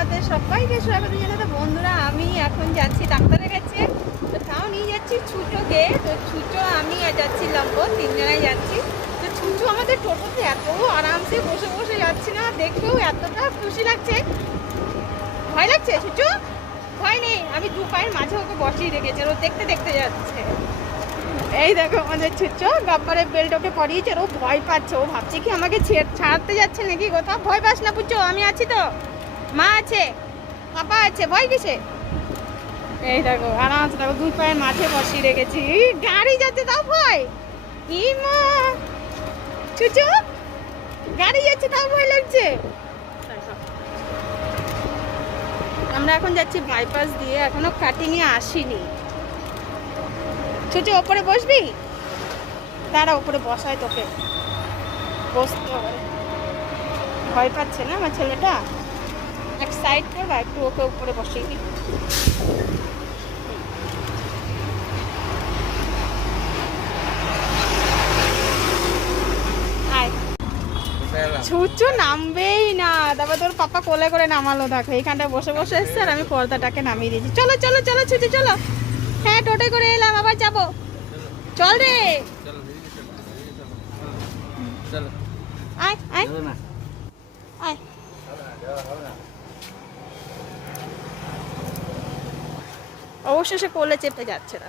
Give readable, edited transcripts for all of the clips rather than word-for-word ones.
তোমাদের সবাইকে স্বাগত জানাতে। বন্ধুরা, আমি এখন যাচ্ছি ডাক্তারের কাছে, তো তাও নিয়ে যাচ্ছি ছুটোকে। তো ছুটো আমি আর যাচ্ছি লম্বো, তিনজনাই যাচ্ছি। তো ছুটো আমাদের টোটোতে এত আরামসে বসে বসে যাচ্ছি না, দেখেও এতটা খুশি লাগছে। ভয় লাগছে ছুটো? ভয় নেই, আমি দু পায়ের মাঝে ওকে বসিয়ে রেখেছি, ও দেখতে দেখতে যাচ্ছে। এই দেখো আমাদের ছুটো গাব্বারের বেল্ট ওকে পরিয়েছে, ও ভয় পাচ্ছে, ও ভাবছে কি আমাকে ছাড়তে যাচ্ছে নাকি কোথাও। ভয় পাস না পুচো, আমি আছি তো, মা আছে, পাপা আছে, ভয় কিসে? এই দেখো আরামসে দেখো দুই পায়ের মাঝে বসিয়ে রেখেছি। গাড়ি যাচ্ছে তাও ভয়, ই মা ছুচু, গাড়ি যাচ্ছে তাও ভয় লাগছে। আমরা এখন যাচ্ছি বাইপাস দিয়ে, এখনো কাটিংয়ে আসিনি। ছুচু ওপরে বসবি? দাঁড়া, ওপরে বসায় তোকে, বসতে হবে। ভয় পাচ্ছে না আমার ছেলেটা, এক সাইড করবা একটু, ওকে উপরে বসিয়ে দিই। ছুচু নামবেই না, তারপর তোর পাপা কোলে করে নামালো। দেখো এইখানটায় বসে বসে এসছে আর আমি পর্দাটাকে নামিয়ে দিয়েছি। চলো চলো চলো ছুচু চলো। হ্যাঁ টোটে করে এলাম, আবার যাবো, চল রে। আয় আয় আয়। অবশেষে কোলে চেপে যাচ্ছে না।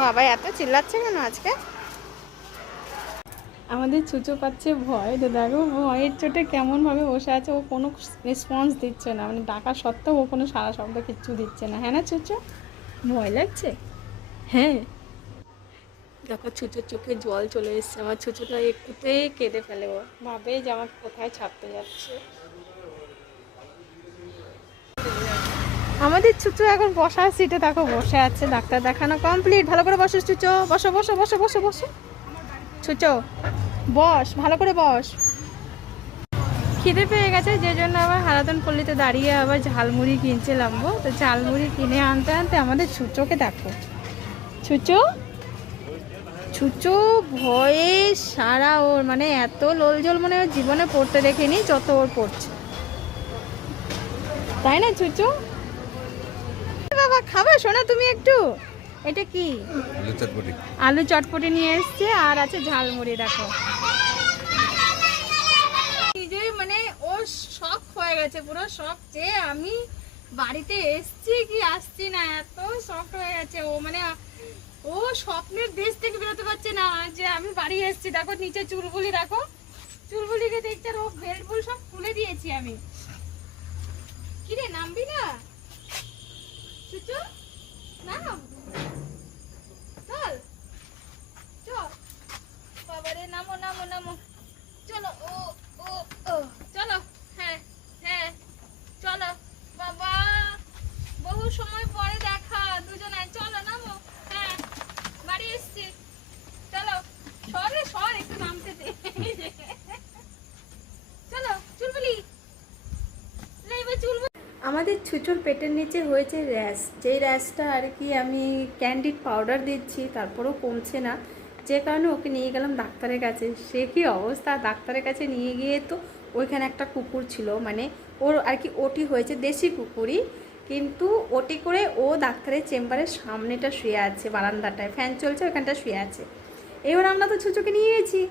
বাবা এত চিল্লাচ্ছে কেন আজকে? আমাদের ছুচো পাচ্ছে ভয়। তো দেখো ভয়ের চোটে কেমনভাবে বসে আছে, ও কোনো রেসপন্স দিচ্ছে না, মানে ডাকা সত্ত্বেও ও কোনো সারা শব্দ কিচ্ছু দিচ্ছে না। হ্যাঁ না ছুচো, ভয় লাগছে? হ্যাঁ দেখো ছুচোর চোখে জল চলে এসছে, আমার ছুচোটা একটুতেই কেঁদে ফেলে, ও ভাবে যে আমাকে কোথায় ছাড়তে যাচ্ছে। আমাদের ছুচো এখন বসার সিটে দেখো বসে আছে, ডাক্তার দেখানো কমপ্লিট। ভালো করে বসো ছুচো, বসো বসো বসো বসো বসো ছুচো, বস ভালো করে বস। খিদে পেয়ে গেছে, যে জন্য আবার হারাধন পল্লীতে দাঁড়িয়ে আবার ঝালমুড়ি কিনছিলাম গো। তো ঝালমুড়ি কিনে আনতে আনতে আমাদের ছুচোকে দেখো, ছুচো ছুচো ভয়ে সারা ওর মানে এত লোলজল, মানে ওর জীবনে পড়তে দেখিনি যত ওর পড়ছে, তাই না ছুচো? বাবা খাবে শোনা তুমি একটু? এটা কি? আলু চটপটি। আলু চটপটি নিয়ে এসছে, আর আছে ঝালমুড়ি। দেখো নিজেই মানে ওর শখ হয়ে গেছে, পুরো শখ যে আমি বাড়িতে এসছি কি আসছি না, এত শখ হয়ে গেছে ও। মানে ও স্বপ্নের দেশ থেকে বেরোতে পারছে না যে আমি বাড়ি এসছি। দেখো নিচে চুলগুলি, দেখো চুলগুলিকে দেখছে, ও বেল্ট বুল সব খুলে দিয়েছি আমি। কিরে নামবি না ছুচু? না চল চল বাবারে, নামো নামো নামো, চলো ও ও ও চলো। হ্যাঁ হ্যাঁ চলো বাবা, বহু সময় পরে দেখা দুজনায়, চলো নামো। হ্যাঁ বাড়ি এসছি, চলো সরে সর একটু নামতে দে। চলো চুলবুলি, চুলবুলি। আমাদের ছুচোর পেটের নিচে হয়েছে র্যাশ, যেই র্যাশটা আর কি আমি ক্যান্ডিড পাউডার দিচ্ছি তারপরেও কমছে না, যে কারণে ওকে নিয়ে গেলাম ডাক্তারের কাছে। সে কি অবস্থা, ডাক্তারের কাছে নিয়ে গিয়ে তো ওইখানে একটা কুকুর ছিল, মানে ওর আর কি ওটি হয়েছে, দেশি কুকুরই, কিন্তু ওটি করে ও ডাক্তারের চেম্বারের সামনেটা শুয়ে আছে, বারান্দাটায় ফ্যান চলছে ওইখানটা শুয়ে আছে। এবার আমরা তো ছুচোকে নিয়ে গেছি,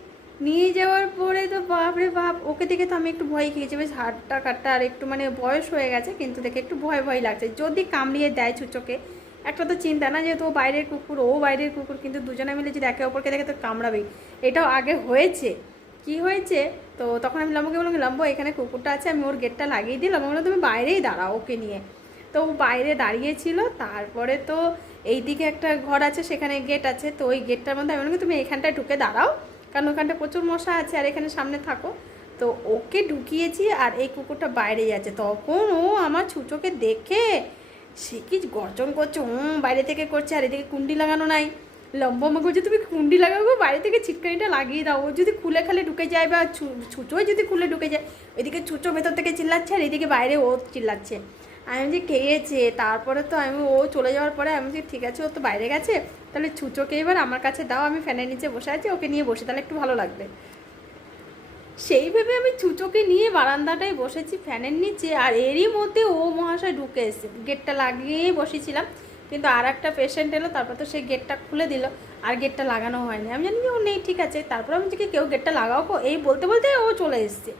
নিয়ে যাওয়ার পরে তো বাপরে বাপ, ওকে দেখে তো আমি একটু ভয় খেয়েছি, বেশ হাটটা কাটটা আর একটু মানে বয়স হয়ে গেছে, কিন্তু দেখে একটু ভয় ভয় লাগছে, যদি কামড়িয়ে দেয় ছুচোকে। একটা তো চিন্তা না, যেহেতু ও বাইরের কুকুর ও বাইরের কুকুর, কিন্তু দুজনে মিলে যদি একে অপরকে দেখে তো কামড়াবেই। এটাও আগে হয়েছে। কি হয়েছে, তো তখন আমি লম্বকে বললাম, লম্বো এখানে কুকুরটা আছে, আমি ওর গেটটা লাগিয়ে দিলাম, বললাম তুমি বাইরেই দাঁড়াও ওকে নিয়ে। তো ও বাইরে দাঁড়িয়েছিল, তারপরে তো এইদিকে একটা ঘর আছে, সেখানে গেট আছে, তো ওই গেটটার মধ্যে আমি বললাম তুমি এখানটায় ঢুকে দাঁড়াও, কারণ ওখানটা প্রচুর মশা আছে, আর এখানে সামনে থাকো। তো ওকে ঢুকিয়েছি, আর এই কুকুরটা বাইরে যাচ্ছে, তখন ও আমার ছুচোকে দেখে সে কি গর্জন করছে, বাইরে থেকে করছে, আর এদিকে কুন্ডি লাগানো নাই। লম্বা আমাকে বলছে তুমি কুন্ডি লাগাবো, বাইরে থেকে ছিটকানিটা লাগিয়ে দাও, ও যদি খুলে খালে ঢুকে যায় বা ছুচোই যদি খুলে ঢুকে যায়, ওইদিকে ছুচো ভেতর থেকে চিল্লাচ্ছে আর এদিকে বাইরে ও চিল্লাচ্ছে। আমি যে খেয়েছে, তারপরে তো আমি ও চলে যাওয়ার পরে আমি যে ঠিক আছে ও তো বাইরে গেছে, তাহলে ছুচোকে এবার আমার কাছে দাও, আমি ফ্যানের নিচে বসে আছি, ওকে নিয়ে বসে, তাহলে একটু ভালো লাগবে। সেই ভেবে আমি চুচোকে নিয়ে বারান্দাটায় বসেছি ফ্যানের নিচে, আর এরই মধ্যে ও মহাশয় ঢুকে এসেছে। গেটটা লাগিয়েই বসেছিলাম, কিন্তু আর একটা পেশেন্ট এলো, তারপর তো সেই গেটটা খুলে দিল, আর গেটটা লাগানো হয়নি। আমি জানি যে ও নেই, ঠিক আছে। তারপর আমি যে কেউ গেটটা লাগাও গো, এই বলতে বলতে ও চলে এসছে।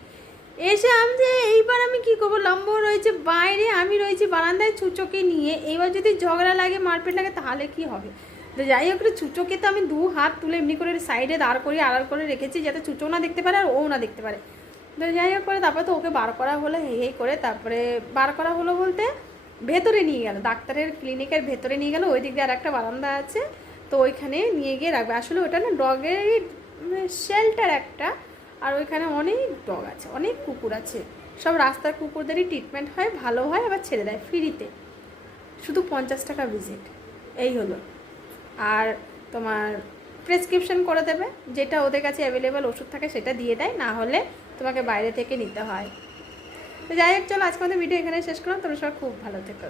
এসে আমি যে এইবার আমি কী করবো, লম্বা রয়েছে বাইরে, আমি রয়েছি বারান্দায় চুচোকে নিয়ে। এইবার যদি ঝগড়া লাগে, মারপিট লাগে, তাহলে কি হবে? তো যাই হোক, চুচোকে তো আমি 2 হাত তুলে এমনি করে সাইডে দাঁড় করিয়ে আড়াল করে রেখেছি, যাতে চুচো না দেখতে পারে আর ও না দেখতে পারে। তো যাই হোক করে তারপরে তো ওকে বার করা হলো, হে করে। তারপরে বার করা হলো বলতে ভেতরে নিয়ে গেল, ডাক্তারের ক্লিনিকের ভেতরে নিয়ে গেল। ওই দিক দিয়ে আর একটা বারান্দা আছে, তো ওইখানে নিয়ে গিয়ে রাখবে। আসলে ওটা না ডগেরই শেল্টার একটা, আর ওইখানে অনেক ডগ আছে, অনেক কুকুর আছে। সব রাস্তার কুকুরদেরই ট্রিটমেন্ট হয়, ভালো হয়, আবার ছেড়ে দেয় ফ্রিতে, শুধু 50 টাকা ভিজিট। এই হলো। আর তোমার প্রেসক্রিপশন করে দেবে, যেটা ওদের কাছে অ্যাভেলেবেল ওষুধ থাকে সেটা দিয়ে দেয়, না হলে তোমাকে বাইরে থেকে নিতে হয়। তো যাই হোক, চলো আজকে আমাদের ভিডিও এখানে শেষ করলাম। তোমরা সবাই খুব ভালো থেকো।